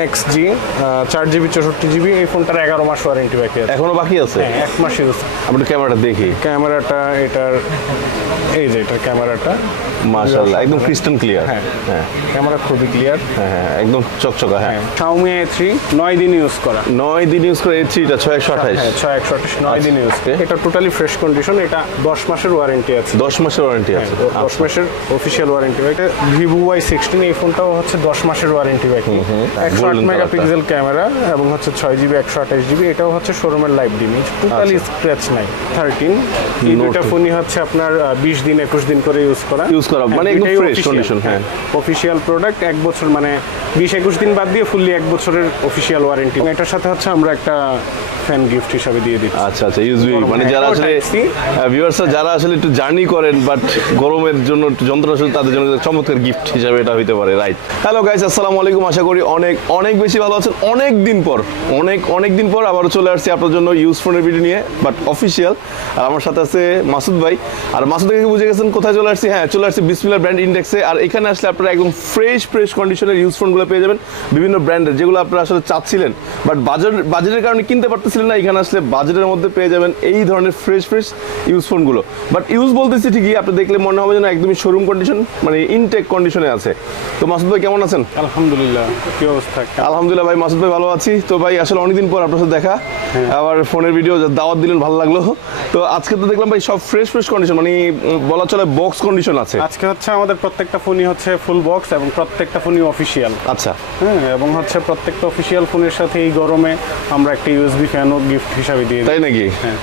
Next জি চার GB চৌষট্টি GB এই ফোনটার এগারো মাস ওয়ারেন্টি বাকি আছে। এখনও বাকি আছে? হ্যাঁ এক মাস ইউজ আমরা ক্যামেরাটা দেখি। ক্যামেরাটা এটার এই যে এটার ক্যামেরাটা। মাশাআল্লাহ একদম ক্রিস্টাল ক্লিয়ার হ্যাঁ। ক্যামেরা খুবই ক্লিয়ার হ্যাঁ একদম চকচকা হ্যাঁ। এ থ্রি নয় দিন ইউজ করা। নয় দিন ইউজ করে এইট এটা ছয় হ্যাঁ ছয় একশো আঠাশ নয় দিন ইউজ Okay. এটা টোটালি ফ্রেশ কন্ডিশন এটা দশ মাসের ওয়ারেন্টি আছে। দশ মাসের ওয়ারেন্টি আছে। হ্যাঁ, দশ মাসের অফিসিয়াল ওয়ারেন্টি এটা ওয়াই সিক্সটিন এই ফোনটাও হচ্ছে দশ মাসের ওয়ারেন্টি বাকি একশো মেগাপিক্সেল ক্যামেরা এবং হচ্ছে ছয় জিবি একশো আঠাশ জিবি এটাও হচ্ছে শোরুমের লাইভ ইমেজ টোটালি আচ্ছা। স্ক্র্যাচ নাই। থার্টিন এই দুইটা ফোনই হচ্ছে আপনার বিশ দিন একুশ দিন করে ইউজ করা। Use করা, মানে একদম fresh condition, হ্যাঁ। অফিসিয়াল প্রোডাক্ট এক বছর মানে বিশ একুশ দিন বাদ দিয়ে ফুললি এক বছরের ওয়ারেন্টি এটার সাথে হচ্ছে আমরা একটা ফ্যান গিফট হিসাবে দিয়ে দিচ্ছি। আচ্ছা আচ্ছা ইউজবি মানে হ্যাঁ, যারা আসলে ভিউয়ার্সরা যারা আসলে একটু জার্নি করেন বাট গরমের জন্য একটু যন্ত্রণা শুধু তাদের জন্য চমৎকার গিফট হিসাবে এটা হইতে পারে রাইট হ্যালো গাইস আসসালামু আলাইকুম আশা করি অনেক অনেক বেশি ভালো আছেন। অনেক দিন পর অনেক অনেক দিন পর আবারও চলে আসছি আপনার জন্য ইউজ ফোনের ভিডিও নিয়ে বাট অফিসিয়াল আর আমার সাথে আছে মাসুদ ভাই। আর মাসুদ ভাইকে বুঝে গেছেন কোথায় চলে আসছি? হ্যাঁ চলে আসছি বিসমিল্লাহ ব্র্যান্ড ইন্ডেক্সে। আর এখানে আসলে আপনারা একদম ফ্রেশ ফ্রেশ কন্ডিশনের ইউজ ফোনগুলো পেয়ে যাবেন। বিভিন্ন ব্র্যান্ডের যেগুলো আপনারা আসলে চাচ্ছিলেন। বাট বাজার বাজেটের কারণে কিনতে পারতেছিলেন না এখানে আসলে বাজেটের মধ্যে পেয়ে যাবেন এই ধরনের ফ্রেশ ফ্রেশ ইউজ ফোনগুলো বাট ইউজ বলতেছি ঠিকই আপনি দেখলে মনে হবে যেন একদমই শোরুম কন্ডিশন মানে ইনটেক কন্ডিশনে আছে। তো মাসুদ ভাই কেমন আছেন? আলহামদুলিল্লাহ কি অবস্থা? আলহামদুলিল্লাহ ভাই মাসুদ ভাই ভালো আছি। তো ভাই আসলে অনেকদিন পর আপনার সাথে দেখা। আবার ফোনের ভিডিও দাওয়াত দিলেন ভালো লাগল। তো আজকে তো দেখলাম ভাই সব ফ্রেশ ফ্রেশ কন্ডিশন মানে বলা চলে বক্স কন্ডিশন আছে। আজকে হচ্ছে আমাদের প্রত্যেকটা ফোনই হচ্ছে ফুল বক্স এবং প্রত্যেকটা ফোনই অফিসিয়াল আচ্ছা। হ্যাঁ এবং হচ্ছে প্রত্যেকটা অফিসিয়াল ফোনের সাথে এই গরমে আমরা একটা ইউএসবি ফ্যানও গিফট হিসাবে দিয়ে দিই। তাই নাকি? হ্যাঁ।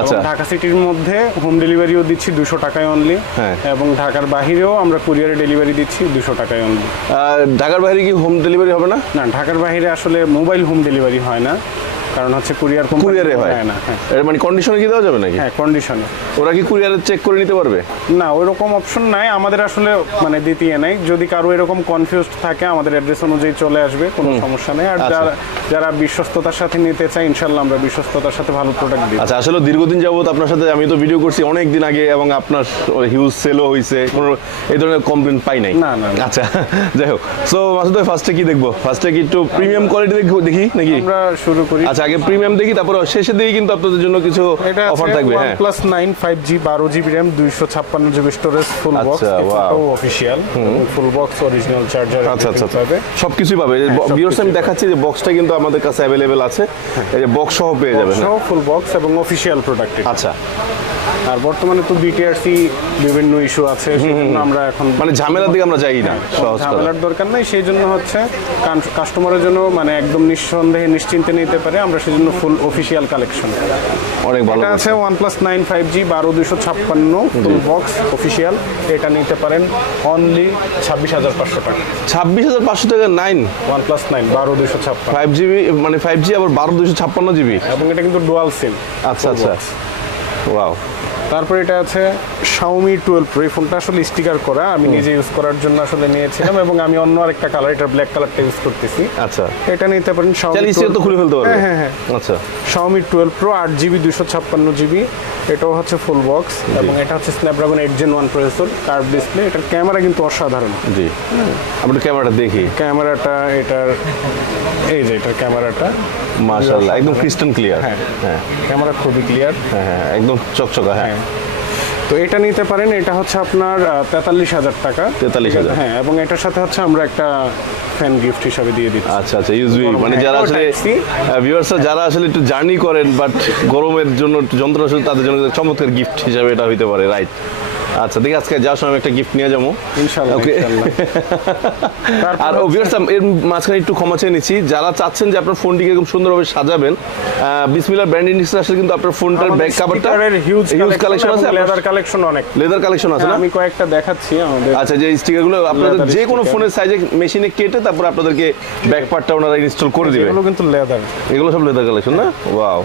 আচ্ছা। ঢাকা সিটির মধ্যে হোম ডেলিভারিও দিচ্ছি দুশো টাকায় অনলি হ্যাঁ। এবং ঢাকার বাহিরেও আমরা কুরিয়ারে ডেলিভারি দিচ্ছি দুশো টাকায় অনলি আর ঢাকার বাইরে কি হোম ডেলিভারি হবে না? না ঢাকার বাইরে আসলে মোবাইল হোম ডেলিভারি হয় না। কারণ হচ্ছে কুরিয়ার কুরিয়ারে হয়। না হ্যাঁ। মানে কন্ডিশনে কি দেওয়া যাবে নাকি? হ্যাঁ কন্ডিশনে ওরা কি কুরিয়ারে চেক করে নিতে পারবে? না ওইরকম অপশন নাই। আমাদের আসলে মানে দ্বিতীয় নাই। যদি কারও এরকম কনফিউজড থাকে আমাদের অ্যাড্রেস অনুযায়ী চলে আসবে কোনো সমস্যা নেই। আর আচ্ছা। যারা যারা বিশ্বস্ততার সাথে নিতে চায় ইনশাল্লাহ আমরা বিশ্বস্ততার সাথে ভালো প্রোডাক্ট দিই আচ্ছা আসলে দীর্ঘদিন যাবত আপনার সাথে আমি তো ভিডিও করছি অনেক দিন আগে এবং আপনার হিউজ সেলও হয়েছে কোনো এই ধরনের কমপ্লেন পাই নাই। না, না, না। আচ্ছা যাই হোক। সো মাসুদ ভাই ফার্স্টে কি দেখব? ফার্স্টে কি একটু প্রিমিয়াম কোয়ালিটি দেখি নাকি? আমরা শুরু করি। আচ্ছা আগে প্রিমিয়াম দেখি তারপর শেষে দিকে কিন্তু আপনাদের জন্য কিছু অফার থাকবে হ্যাঁ। Plus 9 5G 12 GB RAM 256 GB storage full box. এটাও official full box original charger আচ্ছা আচ্ছা আচ্ছা। সবকিছুই পাবে। হ্যাঁ, ভিউয়ার্স আমি পাবে। দেখাচ্ছি যে বক্সটা কিন্তু আমাদের কাছে अवेलेबल আছে। এই যে বক্স সহ পেয়ে যাবেন। সব ফুল বক্স এবং অফিশিয়াল প্রোডাক্ট আচ্ছা। আর বর্তমানে তো বিটিআরসি বিভিন্ন ইস্যু আছে সেজন্য আমরা এখন মানে ঝামেলার দিকে আমরা যাই না ঝামেলার দরকার নাই সেই জন্য হচ্ছে কাস্টমারের জন্য মানে একদম নিঃসন্দেহে নিশ্চিন্তে নিতে পারে আমরা সেজন্য ফুল অফিসিয়াল কালেকশন অনেক ভালো আছে ওয়ানপ্লাস নাইন ফাইভ জি বারো দুশো ছাপ্পান্ন ফুল বক্স অফিসিয়াল এটা নিতে পারেন অনলি ছাব্বিশ হাজার পাঁচশো টাকা। ছাব্বিশ হাজার পাঁচশো টাকা নাইন ওয়ানপ্লাস নাইন বারো দুশো ছাপ্পান্ন। ফাইভ জিবি মানে ফাইভ জি আবার বারো দুশো ছাপ্পান্ন জিবি এবং এটা কিন্তু ডুয়াল সিম আচ্ছা আচ্ছা। ওয়াও তারপর এটা আছে শাওমি টুয়েলভ প্রো এই ফোনটা আসলে স্টিকার করা আমি নিজে ইউজ করার জন্য আসলে নিয়েছিলাম এবং আমি অন্য আরেকটা কালার এটা ব্ল্যাক কালারটা ইউজ করতেছি। আচ্ছা। এটা নিতে পারেন শাওমি তো খুলে ফেলতে পারবেন হ্যাঁ, হ্যাঁ, আচ্ছা। শাওমি টুয়েলভ প্রো আট জিবি দুশো ছাপ্পান্ন জিবি এটাও হচ্ছে ফুল বক্স এবং এটা হচ্ছে Snapdragon eight gen one processor curve display এটার ক্যামেরা কিন্তু অসাধারণ। জি। আমরা ক্যামেরাটা দেখি। ক্যামেরাটা এটার এই যে এটার ক্যামেরাটা মাশাআল্লাহ একদম ক্রিস্টাল ক্লিয়ার হ্যাঁ। হ্যাঁ। ক্যামেরা খুবই ক্লিয়ার হ্যাঁ হ্যাঁ একদম চকচকা হ্যাঁ। তো এটা নিতে পারেন এটা হচ্ছে আপনার তেতাল্লিশ হাজার টাকা। 43,000 হ্যাঁ এবং এটার সাথে হচ্ছে আমরা একটা ফ্যান গিফট হিসাবে দিয়ে দিচ্ছি। আচ্ছা আচ্ছা ইউজবি মানে হ্যাঁ, যারা আসলে। ভিউয়ার্সরা যারা আসলে একটু জার্নি করেন বাট গরমের জন্য একটু যন্ত্রণা শুধু তাদের জন্য চমৎকার গিফট হিসাবে এটা হইতে পারে রাইট আচ্ছা দেখি আজকে যাওয়ার সময় একটা গিফট নিয়ে যাব. আর ভিউয়ার্স এর মাঝখানে একটু ক্ষমা চেয়ে নিচ্ছি যারা চাচ্ছেন যে আপনার ফোনটিকে এরকম সুন্দরভাবে সাজাবেন বিসমিল্লাহ ব্র্যান্ড ইন্ডেক্সে আসলে কিন্তু আপনার ফোনটার ব্যাক কাভারটা হিউজ হিউজ কালেকশন আছে লেদার কালেকশন অনেক। লেদার কালেকশন আছে না? আমি কয়েকটা দেখাচ্ছি আমাদের আচ্ছা যে স্টিকারগুলো আপনাদের Leather যে কোনো। ফোনের সাইজে মেশিনে কেটে তারপর আপনাদেরকে ব্যাক পার্টটা ওনারা ইনস্টল করে দিবে। এগুলো কিন্তু লেদার এগুলো সব লেদার কালেকশন না? ওয়াও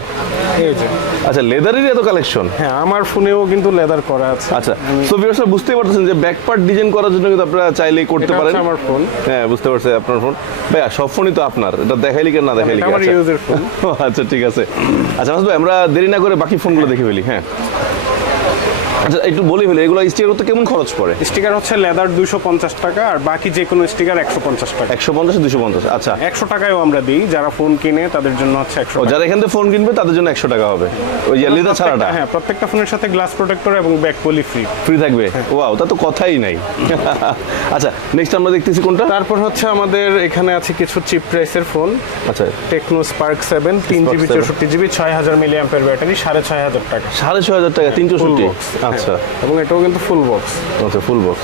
এই যে। আচ্ছা লেদারেরই এত কালেকশন হ্যাঁ আমার ফোনেও কিন্তু লেদার করা আছে। আচ্ছা সো ভিউয়ার্সরা বুঝতেই পারতেছেন যে ব্যাক পার্ট ডিজাইন করার জন্য কিন্তু আপনারা চাইলেই করতে পারেন। আমার ফোন হ্যাঁ বুঝতে পারছি আপনার ফোন ভাইয়া সব ফোনই তো আপনার। এটা দেখাইলি কেন না দেখাইলি আমার আচ্ছা। ইউজের ফোন আচ্ছা ঠিক আছে। আচ্ছা ভাই আমরা দেরি না করে বাকি ফোনগুলো দেখে ফেলি হ্যাঁ। আচ্ছা একটু বলি ফেলে এগুলো স্টিকার করতে কেমন খরচ পড়ে? স্টিকার হচ্ছে লেদার দুইশো পঞ্চাশ টাকা আর বাকি যে কোনো স্টিকার একশো পঞ্চাশ টাকা। একশো পঞ্চাশ দুশো পঞ্চাশ আচ্ছা। একশো টাকায়ও আমরা দিই যারা ফোন কিনে তাদের জন্য হচ্ছে একশো যারা এখান থেকে ফোন কিনবে তাদের জন্য একশো টাকা হবে। ওই যে লেদা ছাড়াটা? হ্যাঁ প্রত্যেকটা ফোনের সাথে গ্লাস প্রোটেক্টর এবং ব্যাক পলি ফ্রি ফ্রি থাকবে? ওয়াও তা তো কথাই নাই। আচ্ছা নেক্সট আমরা দেখতেছি কোনটা? তারপর হচ্ছে আমাদের এখানে আছে কিছু চিপ প্রাইসের ফোন আচ্ছা। টেকনো স্পার্ক সেভেন তিন জিবি চৌষট্টি জিবি ছয় হাজার মিলি অ্যাম্পের ব্যাটারি সাড়ে ছয় হাজার টাকা। সাড়ে ছয় হাজার টাকা তিনশো ফুল ষাটটি বক্স আচ্ছা। এবং এটাও কিন্তু ফুল বক্স আচ্ছা ফুল বক্স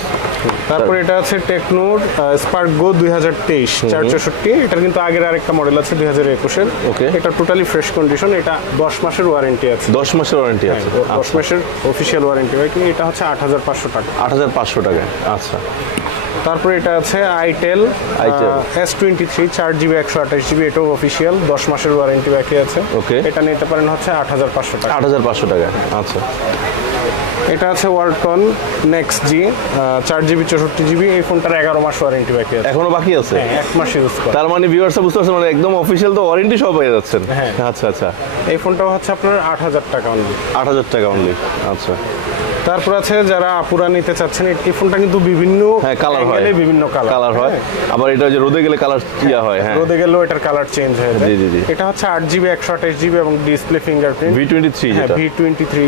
তারপর এটা আছে টেকনোর স্পার্ক গো দুই হাজার তেইশ চার চৌষট্টি। এটার কিন্তু আগের আরেকটা মডেল আছে দুই হাজার একুশের। Okay. এটা টোটালি ফ্রেশ কন্ডিশন এটা দশ মাসের ওয়ারেন্টি আছে। দশ মাসের ওয়ারেন্টি আছে। দশ মাসের অফিসিয়াল ওয়ারেন্টি হয় কিন্তু এটা হচ্ছে আট হাজার পাঁচশো টাকা। আট হাজার পাঁচশো টাকা আচ্ছা। তারপর এটা আছে আইটেল। এস টোয়েন্টি থ্রি চার জিবি একশো আঠাশ জিবি এটাও অফিসিয়াল দশ মাসের ওয়ারেন্টি বাকি আছে। Okay. এটা নিতে পারেন হচ্ছে আট হাজার পাঁচশো টাকা। আট হাজার পাঁচশো টাকা আচ্ছা। এটা আছে ওয়ার্ডকন নেক্সট জি চার জিবি চৌষট্টি জিবি এই ফোনটার এগারো মাস ওয়ারেন্টি বাকি আছে। এখনও বাকি আছে? হ্যাঁ এক মাস ইউজ করে। তার মানে ভিউয়ার্স বুঝতে পারছেন মানে একদম অফিসিয়াল তো ওয়ারেন্টি সব পেয়ে যাচ্ছেন। হ্যাঁ। আচ্ছা আচ্ছা। এই ফোনটাও হচ্ছে আপনার আট হাজার টাকা অনলি আট হাজার টাকা অনলি আচ্ছা। তারপর আছে যারা আপুরা নিতে চাচ্ছেন এই- ফোনটা কিন্তু বিভিন্ন হ্যাঁ কালার হয়। বিভিন্ন কালার কালার হয়। আবার এটা যে রোদে গেলে কালার ইয়া হয় হ্যাঁ। রোদে গেলেও এটার কালার চেঞ্জ হয়ে যায়। জি, জি, জি। এটা হচ্ছে আট জিবি একশো আঠাশ জিবি এবং display fingerprint V twenty three হ্যাঁ ভি টোয়েন্টি থ্রি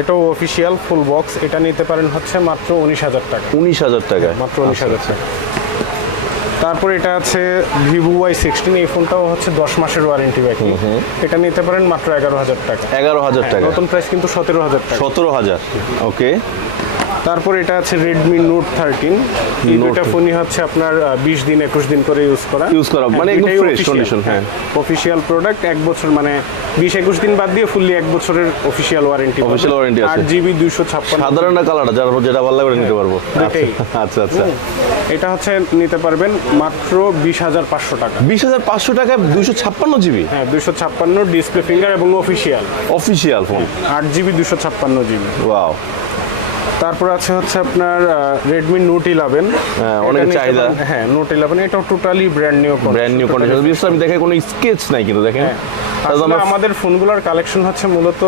এটাও অফিসিয়াল ফুল বক্স এটা নিতে পারেন হচ্ছে মাত্র উনিশ হাজার টাকা। উনিশ হাজার টাকা মাত্র উনিশ হাজার টাকা। তারপর এটা আছে ভিভো ওয়াই সিক্সটিন এই ফোনটাও হচ্ছে দশ মাসের ওয়ারেন্টি ব্যাকি এটা নিতে পারেন মাত্র এগারো হাজার টাকা। এগারো হাজার টাকা। নতুন প্রাইস কিন্তু সতেরো হাজার টাকা। সতেরো হাজার। ওকে তারপর এটা আছে রেডমি নোট থার্টিন এই দুটা ফোনই হচ্ছে আপনার বিশ দিন একুশ দিন করে ইউজ করা। ইউজ করা, মানে একদম fresh condition, হ্যাঁ। অফিসিয়াল প্রোডাক্ট এক বছর মানে বিশ একুশ দিন বাদ দিয়ে ফুললি এক বছরের অফিসিয়াল ওয়ারেন্টি Official ওয়ারেন্টি আছে। আট জিবি দুইশো ছাপ্পান্ন সাধারণ কালারটা? যারা যেটা ভালো লাগবে নিতে পারব। দুইটাই। আচ্ছা আচ্ছা এটা হচ্ছে নিতে পারবেন মাত্র বিশ হাজার পাঁচশো টাকা। বিশ হাজার পাঁচশো টাকা দুশো ছাপ্পান্ন জিবি হ্যাঁ দুইশো ছাপ্পান্ন ডিসপ্লে ফিঙ্গার এবং অফিসিয়াল অফিসিয়াল ফোন আট জিবি দুশো ছাপ্পান্ন জিবি ওয়াও তারপর আছে হচ্ছে আপনার রেডমি নোট ইলেভেন অনেক চাহিদা। হ্যাঁ নোট ইলেভেন এটা totally brand new brand new condition আমি দেখে কোনো স্কেচ নাই কিন্তু দেখেন। আমরা- আমাদের ফোনগুলোর কালেকশন হচ্ছে মূলত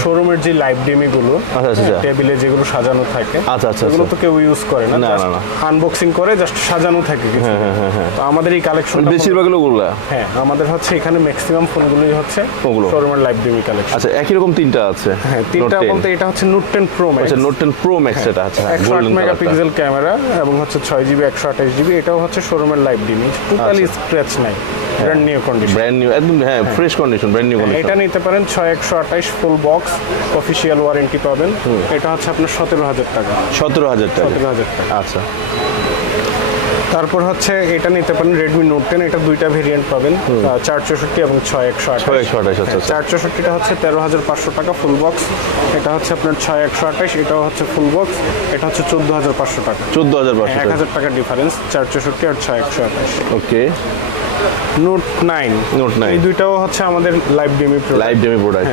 শোরুমের যে লাইভ ডেমি গুলো আচ্ছা। টেবিলে যেগুলো সাজানো থাকে আচ্ছা, আচ্ছা, এগুলো আচ্ছা। তো কেউ ইউজ করে না। আনবক্সিং করে জাস্ট সাজানো থাকে কিছু তো আমাদের এই কালেকশন বেশিরভাগ লোকগুলা হ্যাঁ আমাদের হচ্ছে এখানে ম্যাক্সিমাম ফোনগুলোই হচ্ছে ওগুলো। শোরুমের লাইভ ডেমি কালেকশন আচ্ছা একই রকম তিনটা আছে হ্যাঁ তিনটা বলতে এটা হচ্ছে নোট টেন প্রো ম্যাক্স আচ্ছা নোট টেন প্রো ম্যাক্স এটা আচ্ছা গোল্ডেন মেগাপিক্সেল ক্যামেরা এবং হচ্ছে ছয় জিবি একশো আঠাশ জিবি এটাও হচ্ছে শোরুমের লাইভ ডিমি টোটালি। স্ক্র্যাচ নাই brand new condition brand new একদম হ্যাঁ ফ্রেশ কন্ডিশন ব্র্যান্ড নিউ এটা নিতে পারেন ছয় একশো আঠাশ ফুল বক্স অফিসিয়াল ওয়ারেন্টি পাবেন। এটা হচ্ছে আপনার সতেরো হাজার টাকা। সতেরো হাজার টাকা। সতেরো হাজার টাকা। আচ্ছা। তারপর হচ্ছে এটা নিতে পারেন রেডমি নোট টেন এটা দুইটা ভেরিয়েন্ট পাবেন চার চৌষট্টি এবং ছয় একশো আঠাশ। আচ্ছা, আচ্ছা। চার চৌষট্টিটা হচ্ছে তেরো হাজার পাঁচশো টাকা ফুল বক্স এটা হচ্ছে আপনার ছয় একশো আঠাশ এটাও হচ্ছে ফুল বক্স এটা হচ্ছে চোদ্দ হাজার পাঁচশো টাকা। চোদ্দ হাজার পাঁচশো এক হাজার টাকার ডিফারেন্স চার চৌষট্টি আর ছয় একশো আঠাশ। Okay note nine note nine এই দুইটাও হচ্ছে আমাদের live demo live demo product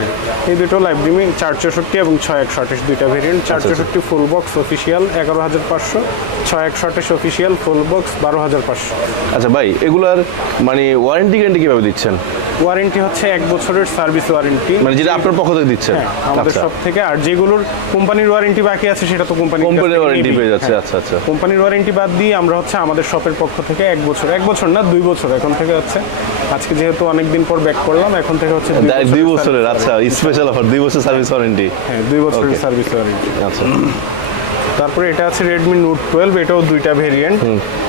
এই দুটো লাইভ ডিমি চার চৌষট্টি এবং ছয় একশো আঠাশ দুইটা ভেরিয়েন্ট চার। চৌষট্টি ফুল বক্স অফিসিয়াল এগারো হাজার পাঁচশো। ছয় একশো আঠাশ অফিসিয়াল ফুল বক্স বারো হাজার পাঁচশো। আচ্ছা ভাই এগুলার মানে ওয়ারেন্টি গ্যারেন্টি কীভাবে দিচ্ছেন? ওয়ারেন্টি হচ্ছে এক বছরের সার্ভিস ওয়ারেন্টি। মানে যেটা আপনার পক্ষ থেকে দিচ্ছেন? হ্যাঁ আমাদের আচ্ছা। সব থেকে আর যেগুলোর কোম্পানির ওয়ারেন্টি বাকি আছে সেটা তো কোম্পানি কোম্পানির ওয়ারেন্টি পেয়ে যাচ্ছে আচ্ছা আচ্ছা। কোম্পানির ওয়ারেন্টি বাদ দিয়ে আমরা হচ্ছে আমাদের শপের পক্ষ থেকে এক বছর এক বছর না দুই বছর এখন থেকে হচ্ছে আজকে যেহেতু অনেক দিন পর ব্যাক করলাম এখন থেকে হচ্ছে দুই বছরের আচ্ছা স্পেশাল অফার দুই বছর সার্ভিস ওয়ারেন্টি হ্যাঁ দুই বছরের সার্ভিস ওয়ারেন্টি আচ্ছা। তারপরে এটা আছে রেডমি নোট টুয়েলভ এটাও দুইটা ভেরিয়েন্ট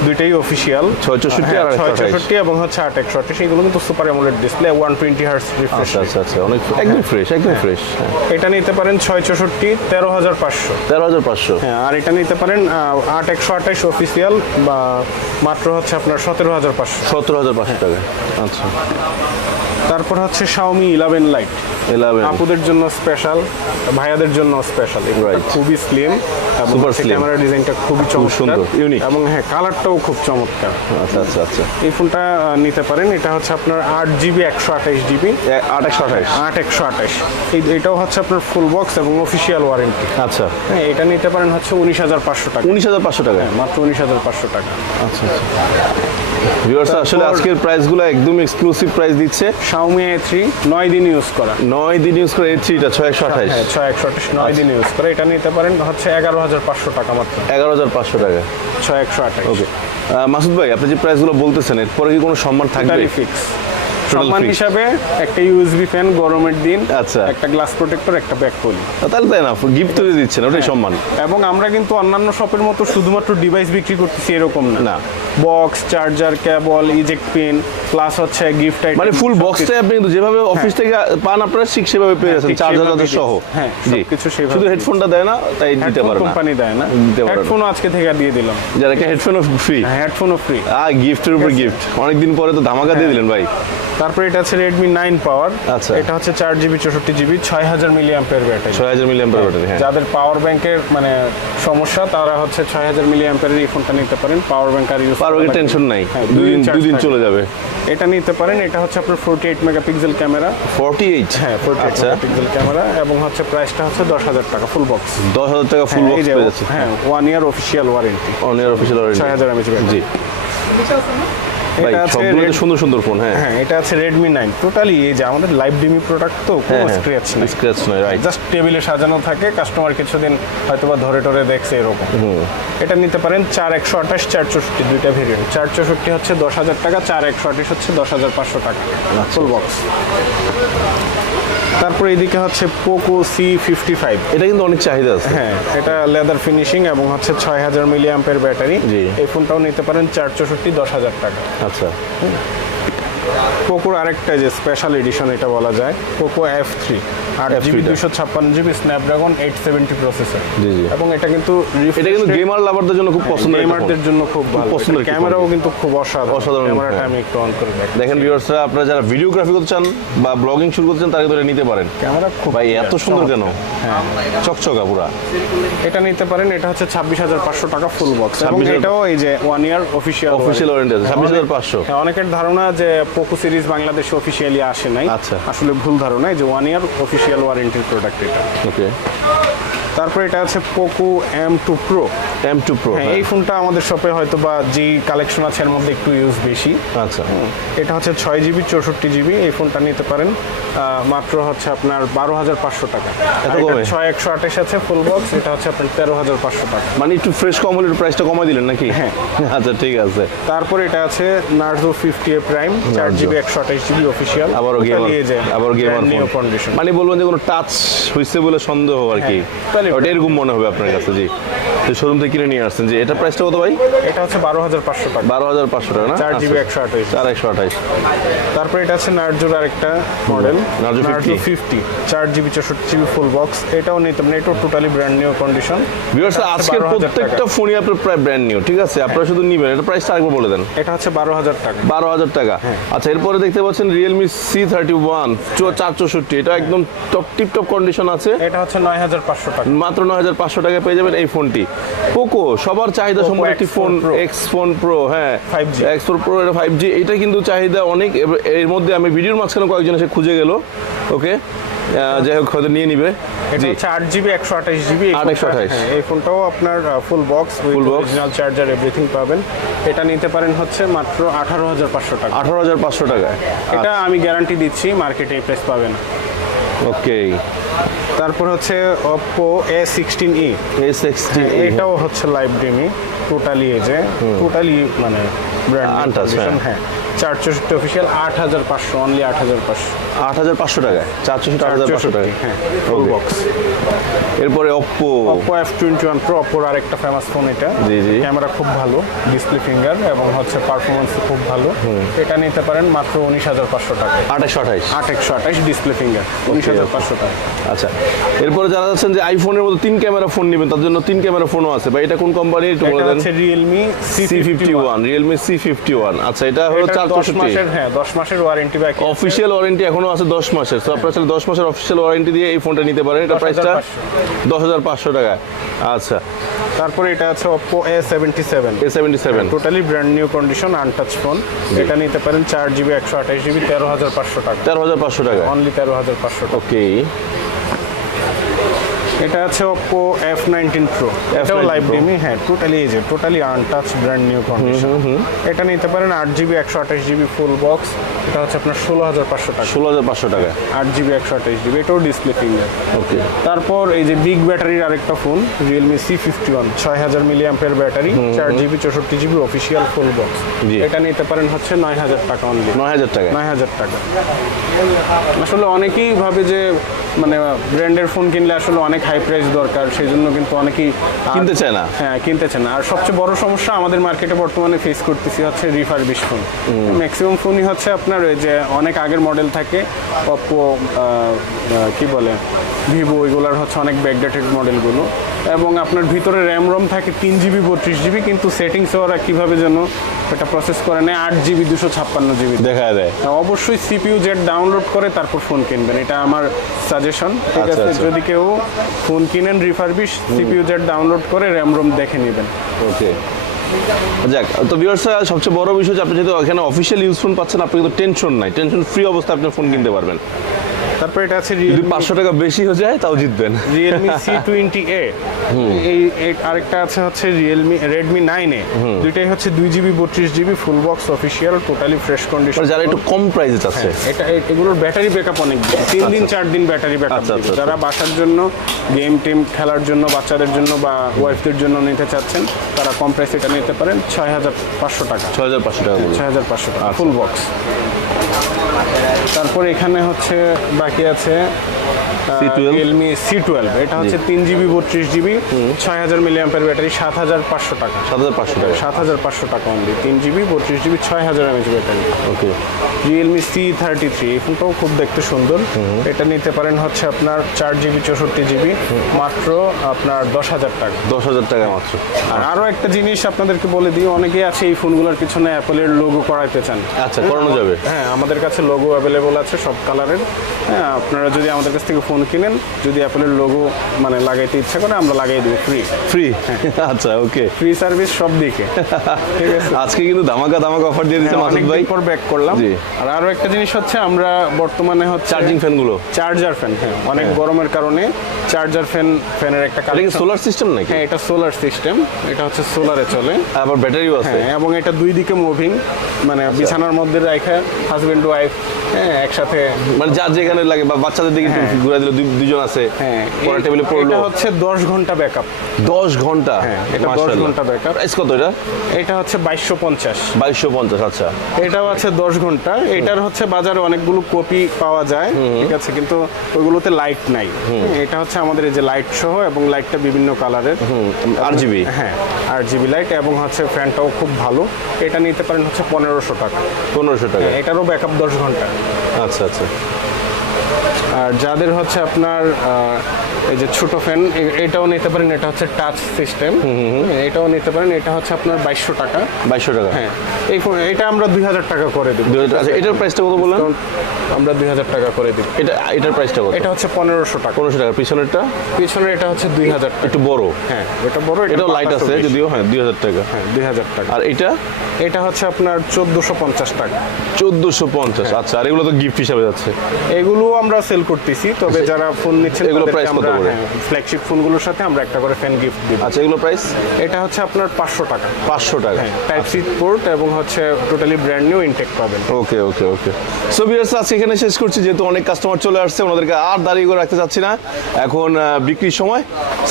দুইটাই হ্যাঁ, অফিসিয়াল 664 আর 128 ছয়ষট্টি এবং হচ্ছে আট একশো আঠাশ এগুলো কিন্তু super AMOLED display one twenty hertz refresh আচ্ছা অনেক একদম ফ্রেশ একদম ফ্রেশ এটা নিতে পারেন ছয় চৌষট্টি তেরো হাজার পাঁচশো। তেরো হাজার পাঁচশো। হ্যাঁ আর এটা নিতে পারেন আট একশো আঠাশ অফিসিয়াল বা মাত্র হচ্ছে আপনার সতেরো হাজার পাঁচশো। সতেরো হাজার পাঁচশো টাকা। আচ্ছা। তারপর হচ্ছে শাওমি ইলেভেন লাইট ইলেভেন আপুদের জন্য স্পেশাল ভাইয়াদের জন্য স্পেশাল Right. খুবই স্লিম এবং Super slim. ক্যামেরা ডিজাইনটা খুবই চমৎকার। সুন্দর, unique. এবং হ্যাঁ কালারটাও খুব চমৎকার। আচ্ছা আচ্ছা আচ্ছা। এই ফোনটা নিতে পারেন। এটা হচ্ছে আপনার আট জিবি একশো আঠাশ জিবি আট একশো আঠাশ। আট একশো আঠাশ। এই এটাও হচ্ছে আপনার ফুল বক্স এবং অফিসিয়াল ওয়ারেন্টি আচ্ছা। হ্যাঁ এটা নিতে পারেন হচ্ছে উনিশ হাজার পাঁচশো টাকা। উনিশ হাজার পাঁচশো টাকা। হ্যাঁ, মাত্র উনিশ হাজার পাঁচশো টাকা। আচ্ছা আচ্ছা। ভিউয়ার্স আসলে আজকের প্রাইসগুলো একদম এক্সক্লুসিভ প্রাইস দিচ্ছে। শাওমি এ থ্রি নয় দিন ইউজ করা। নয় দিন ইউজ করে এই থ্রিটা ছয় একশো আঠাইশ হ্যাঁ ছয় একশো আঠাশ নয় দিন ইউজ করে। এটা নিতে পারেন হচ্ছে এগারো হাজার পাঁচশো টাকা মাত্র। এগারো হাজার পাঁচশো টাকা। ছয় একশো আঠাশ। ওকে মাসুদ ভাই আপনি যে প্রাইসগুলো বলতেছেন এরপরে কি কোনো সম্মান থাকবে? ফিক্স সম্মান হিসাবে একটা ইউএসবি ফ্যান গরমের দিন আচ্ছা। একটা গ্লাস প্রোটেক্টর একটা ব্যাক পলি তাহলে তাই না গিফট তো দিচ্ছেন ওটাই হ্যাঁ। সম্মান। এবং আমরা কিন্তু অন্যান্য শপের মতো শুধুমাত্র ডিভাইস বিক্রি করতেছি এরকম না। Box charger cable eject pin plus হচ্ছে গিফট মানে ফুল বক্সটাই আপনি কিন্তু যেভাবে অফিস থেকে পান আপনারা ঠিক সেভাবে পেয়ে যাচ্ছেন চার্জার সহ। হ্যাঁ, সবকিছু সেভাবে শুধু হেডফোনটা দেয় না তাই দিতে পারে না। কোম্পানি দেয় না। দিতে পারে। হেডফোন আজকে থেকে দিয়ে দিলাম। যারা একটা হেডফোনও ফ্রি হ্যাঁ হেডফোনও ফ্রি আ গিফটের উপর গিফট অনেকদিন পরে তো ধামাকা দিয়ে দিলেন ভাই। তারপরে এটা আছে রেডমি নাইন পাওয়ার আচ্ছা। এটা হচ্ছে চার জিবি চৌষট্টি জিবি ছয় হাজার মিলি অ্যাম্পের ব্যাটারি ছয় হাজার ব্যাটারি হ্যাঁ। যাদের পাওয়ার ব্যাংকের মানে সমস্যা তারা হচ্ছে ছয় হাজার মিলি অ্যাম্পের এই ফোনটা নিতে পারেন। পাওয়ার ব্যাংক আর ইউজ ওকে টেনশন নাই। হ্যাঁ, দুদিন charge দুদিন থাকে। চলে যাবে। এটা নিতে পারেন। এটা হচ্ছে আপনার forty eight megapixel camera forty eight হ্যাঁ ফোরটি এইট মেগাপিক্সেল ক্যামেরা এবং হচ্ছে প্রাইসটা হচ্ছে দশ হাজার টাকা ফুল বক্স দশ হাজার টাকা ফুল বক্স পেয়ে যাচ্ছে হ্যাঁ one year official warranty one year official ছয় হাজার এমএচ জি। সবগুলো সুন্দর সুন্দর ফোন হ্যাঁ। হ্যাঁ এটা আছে রেডমি নাইন টোটালি এই যে আমাদের লাইভ ডিমি প্রোডাক্ট তো কোনো স্ক্র্যাচ নেই। স্ক্র্যাচ নয় রাইট জাস্ট টেবিলে সাজানো থাকে কাস্টমার কিছুদিন হয়তোবা ধরে টরে দেখছে এরকম। এটা নিতে পারেন চার একশো আঠাশ চার চৌষট্টি দুইটা ভেরিয়েন্ট চার চৌষট্টি হচ্ছে দশ হাজার টাকা চার একশো আঠাশ হচ্ছে দশ হাজার পাঁচশো টাকা। ফুল বক্স তারপর এদিকে হচ্ছে পোকো সি ফিফটি ফাইভ এটা কিন্তু অনেক চাহিদা আছে। হ্যাঁ এটা লেদার ফিনিশিং এবং হচ্ছে ছয় হাজার মিলি অ্যাম্পের ব্যাটারি জি। এই ফোনটাও নিতে পারেন চার চৌষট্টি দশ হাজার টাকা। আচ্ছা। পোকোর আরেকটা যে স্পেশাল এডিশন এটা বলা যায় Poco F three F3 GB. দুশো ছাপ্পান্ন GB Snapdragon eight seventy processor জি, জি। এবং এটা কিন্তু এটা কিন্তু গেমার লাভারদের জন্য খুব পছন্দ গেমারদের জন্য খুব ভালো। পছন্দের একটা ক্যামেরাও কিন্তু খুব অসাধারণ। অসাধারণ, ক্যামেরাটা। আমি একটু অন করে দেখি দেখেন ভিউয়ার্সরা আপনারা যারা ভিডিওগ্রাফি করতে চান বা ব্লগিং শুরু করতে চান তারা কিন্তু নিতে পারেন। ক্যামেরা খুব ভাই এত সুন্দর কেন? হ্যাঁ। চকচকা পুরা। এটা নিতে পারেন এটা হচ্ছে ছাব্বিশ হাজার পাঁচশো টাকা ফুল বক্স এবং এটাও এই যে one year official official warranty আছে ছাব্বিশ হাজার পাঁচশো। হ্যাঁ, অনেকের ধারণা যে পোকো সিরিজ বাংলাদেশে অফিসিয়ালি আসে নাই। আচ্ছা। আসলে ভুল ধারণা যে ওয়ান ইয়ার অফিসিয়াল ওয়ারেন্টির প্রোডাক্ট এটা। ওকে তারপর এটা আছে Poco M two pro M two pro হ্যাঁ এই ফোনটা আমাদের শপে হয়তো বা যে কালেকশন আছে এর মধ্যে একটু ইউজ বেশি। আচ্ছা। এটা হচ্ছে ছয় জিবি চৌষট্টি জিবি এই ফোনটা নিতে পারেন। মাত্র হচ্ছে আপনার বারো হাজার পাঁচশো টাকা? ছয় একশো আঠাশ আছে ফুল বক্স এটা হচ্ছে আপনার তেরো হাজার পাঁচশো টাকা। মানে একটু ফ্রেশ কম হলে প্রাইসটা কমাই দিলেন নাকি? হ্যাঁ। আচ্ছা ঠিক আছে। তারপর এটা আছে নার্জো ফিফটি এ প্রাইম চার জিবি একশো আঠাশ জিবি অফিসিয়াল আবারও গেমার আবারও গেমার মানে বলবেন যে কোনো টাচ হয়েছে বলে সন্দেহ আর কি। হ্যাঁ, তাহলে- ওটা এরকম মনে হবে আপনার কাছে জি। শোরুম থেকে কিনে নিয়ে আসছেন যে এটা প্রাইসটা কত ভাই? এটা হচ্ছে বারো হাজার পাঁচশো টাকা। বারো হাজার পাঁচশো টাকা না? চার জিবি আচ্ছা। একশো আঠাশ চার একশো আঠাইশ। তারপর এটা আছে নার্জোর আরেকটা মডেল। 50 ফিফটি চার জিবি চৌষট্টি জিবি ফুল বক্স এটাও নিতে পারেন। এটাও totally brand new condition viewers আজকের প্রত্যেকটা ফোনই আপনার প্রায় ব্র্যান্ড নিউ ঠিক আছে? আপনারা শুধু নিবেন। এটা প্রাইসটা আরেকবার বলে দেন। এটা হচ্ছে বারো হাজার টাকা। বারো হাজার টাকা। আচ্ছা এরপরে দেখতে পাচ্ছেন রিয়েলমি সি থার্টি ওয়ান চার চৌষট্টি। এটা একদম টপ টিপ টপ কন্ডিশন আছে। এটা হচ্ছে নয় হাজার পাঁচশো টাকা। মাত্র নয় হাজার পাঁচশো টাকায় পেয়ে যাবেন এই ফোনটি পোকো সবার চাহিদা সম্পন্ন একটি ফোন এক্স ফোন প্রো হ্যাঁ। 5G এক্স ফোর প্রো এটা ফাইভ জি এটা কিন্তু চাহিদা অনেক। এর মধ্যে আমি ভিডিওর মাঝখানে কয়েকজন এসে খুঁজে গেল ওকে? যাই হোক হয়তো নিয়ে নিবে। এটা জি। হচ্ছে আট জিবি একশো আঠাশ জিবি 828 এই ফোনটাও আপনার full box Full box। Original charger everything পাবেন। এটা নিতে পারেন হচ্ছে মাত্র আঠারো হাজার পাঁচশো টাকা। আঠারো হাজার পাঁচশো টাকায়। এটা আমি গ্যারান্টি দিচ্ছি মার্কেটে এই প্রাইস পাবেন। ওকে তারপর হচ্ছে ওপো এ সিক্সটিন ই এটাও হচ্ছে লাইভ ড্রিমি টোটালি এই যে টোটালি মানে ব্র্যান্ড Untouched, হ্যাঁ। চার চৌষট্টি অফিসিয়াল আট হাজার পাঁচশো অনলি আট হাজার পাঁচশো আট হাজার পাঁচশো টাকায়? চারশো আট হাজার পাঁচশো টাকায়? হ্যাঁ ফুল. বক্স এরপরে Oppo Oppo F twenty one pro অপোর আরেকটা ফেমাস ফোন এটা। জি, জি। ক্যামেরা খুব ভালো ডিসপ্লে ফিঙ্গার এবং হচ্ছে পারফরমেন্স খুব ভালো। এটা নিতে পারেন মাত্র উনিশ হাজার পাঁচশো টাকা। আঠাশশো আঠাইশ আট একশো আঠাশ ডিসপ্লে ফিঙ্গার উনিশ হাজার পাঁচশো টাকা। আচ্ছা। এরপরে যারা যাচ্ছেন যে আইফোনের মতো তিন ক্যামেরা ফোন নেবেন তার জন্য তিন ক্যামেরা ফোনও আছে। বা এটা কোন কোম্পানির একটু বলে দেন। Realme C fifty one Realme C fifty one আচ্ছা এটা হলো চার দশ চৌষট্টি মাসের হ্যাঁ দশ মাসের ওয়ারেন্টি ব্যাক অফিসিয়াল ওয়ারেন্টি এখনও আছে দশ মাসের। তো আপনার মাসের অফিসিয়াল ওয়ারেন্টি দিয়ে এই ফোনটা নিতে পারেন। এটা প্রাইসটা 10,500 দশ হাজার পাঁচশো টাকা। আচ্ছা। তারপরে এটা আছে A seventy seven totally brand new condition untouch phone এটা নিতে পারেন চার জিবি একশো আঠাশ জিবি তেরো হাজার পাঁচশো টাকা। তেরো হাজার পাঁচশো টাকা। অনলি তেরো হাজার পাঁচশো টাকা। ওকে এটা আছে Oppo F19 Pro এটাও F19 লাইভ। ডিমি হ্যাঁ টোটালি যে totally untouch brand new condition এটা নিতে পারেন আট জিবি একশো আঠাশ জিবি ফুল বক্স এটা হচ্ছে আপনার ষোলো হাজার পাঁচশো টাকা। ষোলো হাজার পাঁচশো টাকা। আট জিবি একশো আঠাশ জিবি এটাও ডিসপ্লে ফিঙ্গার ওকে তারপর এই যে বিগ ব্যাটারির আরেকটা phone Realme C fifty one ছয় হাজার মিলিয়াম্পের ব্যাটারি চার জিবি চৌষট্টি জিবি অফিসিয়াল ফুল বক্স জি। এটা নিতে পারেন হচ্ছে নয় হাজার টাকা অনলি নয় হাজার টাকা নয় হাজার টাকা। আসলে অনেকেই ভাবে যে মানে ব্র্যান্ডের ফোন কিনলে আসলে অনেক হাই প্রাইস দরকার সেই জন্য কিন্তু অনেকেই কিনতে চায় না। হ্যাঁ কিনতে চায় না। আর সবচেয়ে বড় সমস্যা আমাদের মার্কেটে বর্তমানে ফেস করতেছি হচ্ছে রিফার বিশ ফোন ম্যাক্সিমাম ফোনই হচ্ছে আপনার ওই যে অনেক আগের মডেল থাকে অপো কি বলে ভিভো এগুলার হচ্ছে অনেক ব্যাকডেটেড মডেলগুলো এবং আপনার ভিতরে র্যাম রম থাকে তিন জিবি বত্রিশ জিবি কিন্তু সেটিংস ওরা কীভাবে যেন এটা প্রসেস করে নেয় আট জিবি দুশো ছাপ্পান্ন জিবি দেখা দেয় অবশ্যই সিপিইউ জেট ডাউনলোড করে তারপর ফোন কিনবেন। এটা আমার সাজেশন ঠিক আচ্ছা, আছে আচ্ছা। যদি কেউ ফোন কিনেন রিফারবিশ সিপিইউ জেট ডাউনলোড করে র্যাম রোম দেখে নেবেন। ওকে। যাক তো ভিউয়ার্সরা সবচেয়ে বড় বিষয় আপনি যেহেতু এখানে অফিসিয়াল ইউজ ফোন পাচ্ছেন আপনি কিন্তু টেনশন নাই। টেনশন ফ্রি অবস্থায় আপনি ফোন কিনতে পারবেন। তারপর এটা আছে যদি পাঁচশো টাকা বেশি হয়ে যায় তাও জিতবেন। রিয়েলমি সি টোয়েন্টি এ এই আরেকটা আছে হচ্ছে রিয়েলমি রেডমি নাইন এ দুইটাই হচ্ছে দুই জিবি বত্রিশ GB full box official totally fresh condition যারা একটু কম প্রাইসে চাচ্ছে। এটা এ- এগুলোর ব্যাটারি ব্যাকআপ অনেক। তিন দিন চার দিন ব্যাটারি ব্যাকআপ আচ্ছা, আচ্ছা, যারা বাসার জন্য গেম টিম খেলার জন্য বাচ্চাদের জন্য বা ওয়াইফদের জন্য নিতে চাচ্ছেন তারা কম প্রাইস এটা নিতে পারেন। ছয় হাজার পাঁচশো টাকা। ছয় হাজার পাঁচশো টাকা। ছয় হাজার পাঁচশো টাকা আচ্ছা। ফুল বক্স তারপর এখানে হচ্ছে বাকি আছে C12 রিয়েলমি সি টুয়েলভ এটা হচ্ছে তিন জিবি বত্রিশ জিবি ছয় হাজার মিলিয়াম্পের ব্যাটারি সাত হাজার পাঁচশো টাকা। সাত হাজার পাঁচশো টাকা। সাত হাজার পাঁচশো টাকা অনলি তিন জিবি বত্রিশ জিবি ছয় হাজার mAh battery. Okay Realme C thirty three এই ফোনটাও খুব দেখতে সুন্দর। এটা নিতে পারেন হচ্ছে আপনার চার জিবি চৌষট্টি জিবি মাত্র আপনার দশ হাজার টাকা। দশ হাজার টাকা মাত্র। আর আরও একটা জিনিস আপনাদেরকে বলে দিই অনেকেই আছে এই ফোনগুলোর পিছনে অ্যাপেলের লোগো করাইতে চান। আচ্ছা করানো যাবে। হ্যাঁ আমাদের কাছে লোগো অ্যাভেলেবল আছে সব কালারের হ্যাঁ আপনারা যদি আমাদের কাছ থেকে ফোন কিনেন যদি অ্যাপেলের লোগো মানে লাগাইতে ইচ্ছা করে আমরা লাগাই দেবো ফ্রি ফ্রি আচ্ছা ওকে ফ্রি সার্ভিস সব দিকে। ঠিক আছে? আজকে কিন্তু ধামাকা ধামাকা অফার দিয়ে দিচ্ছে মাসুদ ভাই। পর ব্যাক করলাম। আর আরও একটা জিনিস হচ্ছে আমরা বর্তমানে হচ্ছে চার্জিং ফ্যানগুলো চার্জার ফ্যান হ্যাঁ। অনেক গরমের কারণে চার্জার ফ্যান ফ্যানের একটা কালেকশন সোলার সিস্টেম নাকি? হ্যাঁ এটা সোলার সিস্টেম এটা হচ্ছে সোলারে চলে। আবার ব্যাটারিও আছে। হ্যাঁ এবং এটা দুই দিকে মুভিং মানে বিছানার মধ্যে রাখা হাজবেন্ড ওয়াইফ হ্যাঁ একসাথে মানে যার যেখানে লাগে বা বাচ্চাদের দিকে ঘুরে দুই- দুইজন আছে হ্যাঁ টেবিলে পড়ল। এটা হচ্ছে দশ ঘণ্টা ব্যাকআপ। দশ ঘণ্টা? হ্যাঁ, এটা 10 ঘণ্টা backup। প্রাইস কত এটা? এটা হচ্ছে বাইশশো পঞ্চাশ। বাইশশো পঞ্চাশ আচ্ছা। এটাও আছে দশ ঘণ্টা। এটার হচ্ছে বাজারে অনেকগুলো কপি পাওয়া যায় ঠিক আছে কিন্তু ওইগুলোতে লাইট নাই। এটা হচ্ছে আমাদের এই যে লাইট সহ এবং লাইটটা বিভিন্ন কালারের। আর জিবি হ্যাঁ আর জিবি লাইট এবং হচ্ছে ফ্যানটাও খুব ভালো। এটা নিতে পারেন হচ্ছে পনেরোশো টাকা। পনেরোশো টাকা। এটারও ব্যাকআপ দশ ঘণ্টা। আচ্ছা আচ্ছা। আর যাদের হচ্ছে আপনার এই যে ছোট ফ্যান এটাও নিতে পারেন এটা হচ্ছে টাচ সিস্টেম এটাও নিতে পারেন এটা হচ্ছে আপনার বাইশশো টাকা। বাইশশো টাকা। হ্যাঁ এই ফোন এটা আমরা দুই হাজার টাকা করে দেবো। আচ্ছা এটার প্রাইসটা কত বললেন? আমরা দুই হাজার টাকা করে দিব। এটা এটার প্রাইসটা কত? এটা হচ্ছে পনেরোশো টাকা। পনেরোশো টাকা। পিছনেরটা? পিছনে এটা হচ্ছে দুই হাজার একটু বড়। হ্যাঁ এটা বড় এটা লাইট আছে যদিও হ্যাঁ দুই হাজার টাকা। হ্যাঁ দুই হাজার টাকা। আর এটা? এটা হচ্ছে আপনার চোদ্দোশো পঞ্চাশ টাকা। চোদ্দোশো পঞ্চাশ। আচ্ছা আর এগুলো তো গিফট হিসাবে যাচ্ছে। এগুলো আমরা সেল করতেছি তবে যারা ফোন নিচ্ছেন এগুলো price কত করে? ফ্ল্যাগশিপ ফোনগুলোর সাথে আমরা একটা করে ফ্যান গিফট দিব। আচ্ছা এগুলো প্রাইস এটা হচ্ছে আপনার পাঁচশো টাকা। পাঁচশো টাকা। হ্যাঁ টাইপ সি পোর্ট এবং হচ্ছে টোটালি ব্র্যান্ড নিউ ইনটেক পাবেন। ওকে ওকে ওকে। সো বিয়ার্স আজকে এখানে শেষ করছি। যেহেতু অনেক কাস্টমার চলে আসছে ওনাদেরকে আর দাঁড়িয়ে করে রাখতে চাচ্ছি না। এখন বিক্রির সময়।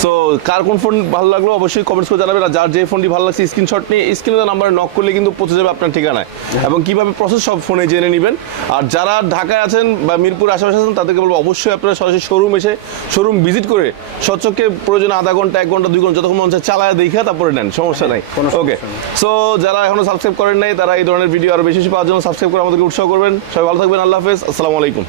সো কার কোন ফোন ভালো লাগল অবশ্যই কমেন্টস করে জানাবেন। আর যার যে ফোনটি ভালো লাগছে স্ক্রিনশট নিয়ে স্ক্রিনে নাম্বারে নক করলে কিন্তু পৌঁছে যাবে আপনার ঠিকানায়। এবং কীভাবে প্রসেস সব ফোনে জেনে নেবেন। আর যারা ঢাকায় আছেন বা মিরপুর আশেপাশে আছেন তাদেরকে বলব অবশ্যই আপনারা সরাসরি শোরুম এসে শোরুম ভিজিট করে স্বচ্ছকে প্রয়োজন আধা ঘণ্টা এক ঘণ্টা দুই ঘণ্টা যতক্ষণ মন চায় চালায় দেখা তারপরে নেন সমস্যা নাই। ওকে সো যারা এখনও সাবস্ক্রাইব করেন নাই তারা এই ধরনের ভিডিও আরও বেশি বেশি পাওয়ার জন্য সাবস্ক্রাইব করে আমাদেরকে উৎসাহ করবেন। সবাই ভালো থাকবেন আল্লাহ হাফেজ আসসালামু আলাইকুম।